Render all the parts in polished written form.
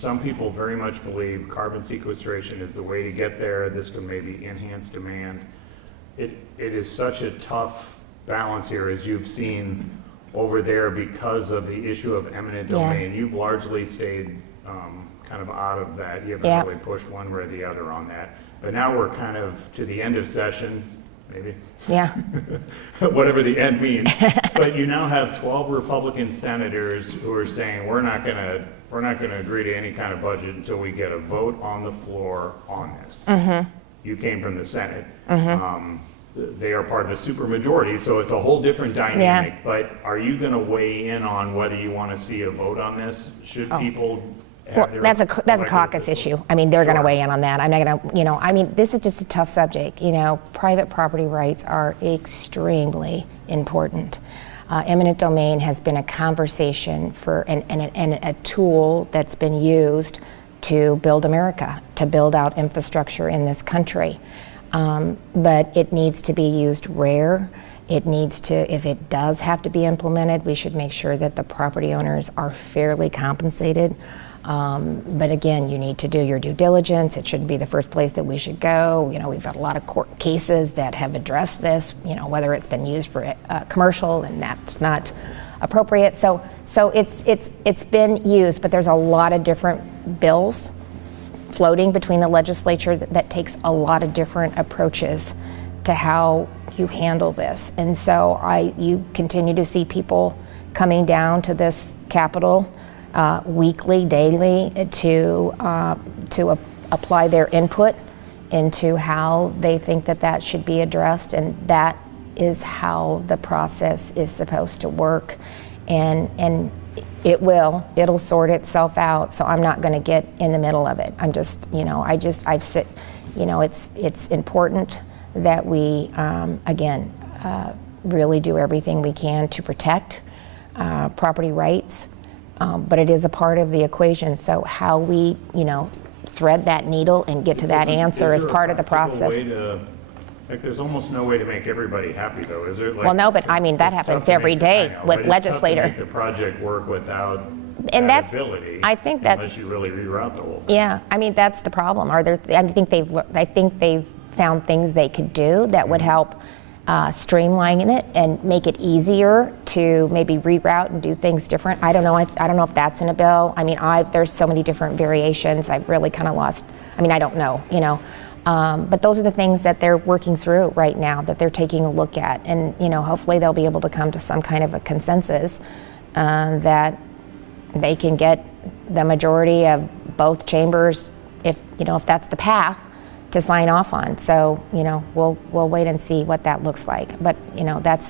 some people very much believe carbon sequestration is the way to get there. This could maybe enhance demand. It is such a tough balance here, as you've seen over there, because of the issue of eminent domain. You've largely stayed kind of out of that. You haven't really pushed one way or the other on that. But now we're kind of to the end of session, maybe. Yeah. Whatever the end means. But you now have 12 Republican senators who are saying we're not going to agree to any kind of budget until we get a vote on the floor on this. You came from the Senate. They are part of a supermajority, so it's a whole different dynamic. But are you going to weigh in on whether you want to see a vote on this? Should people have their That's a caucus issue. I mean, they're going to weigh in on that. I'm not going to, I mean, this is just a tough subject. Private property rights are extremely important. Eminent domain has been a conversation and a tool that's been used to build America, to build out infrastructure in this country. But it needs to be used rare. It needs to, if it does have to be implemented, we should make sure that the property owners are fairly compensated. But again, you need to do your due diligence. It shouldn't be the first place that we should go. We've got a lot of court cases that have addressed this, whether it's been used for commercial, and that's not appropriate. So it's been used, but there's a lot of different bills floating between the legislature that takes a lot of different approaches to how you handle this. And so you continue to see people coming down to this Capitol weekly, daily, to apply their input into how they think that should be addressed, and that is how the process is supposed to work. And it'll sort itself out. So I'm not going to get in the middle of it. I'm just, it's important that we, again, really do everything we can to protect property rights. But it is a part of the equation. So how we, thread that needle and get to that answer is part of the process. There's almost no way to make everybody happy, though, is there? Well, no, but I mean, that happens every day with legislators. It's tough to make the project work without that's ability, I think that, unless you really reroute the whole thing. Yeah, I mean, that's the problem. I think they've found things they could do that would help streamline it and make it easier to maybe reroute and do things different. I don't know. I don't know if that's in a bill. I mean, there's so many different variations. I've really kind of lost. I mean, I don't know. But those are the things that they're working through right now, that they're taking a look at, and hopefully they'll be able to come to some kind of a consensus that they can get the majority of both chambers, if that's the path, to sign off on. So we'll wait and see what that looks like. But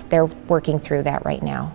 they're working through that right now.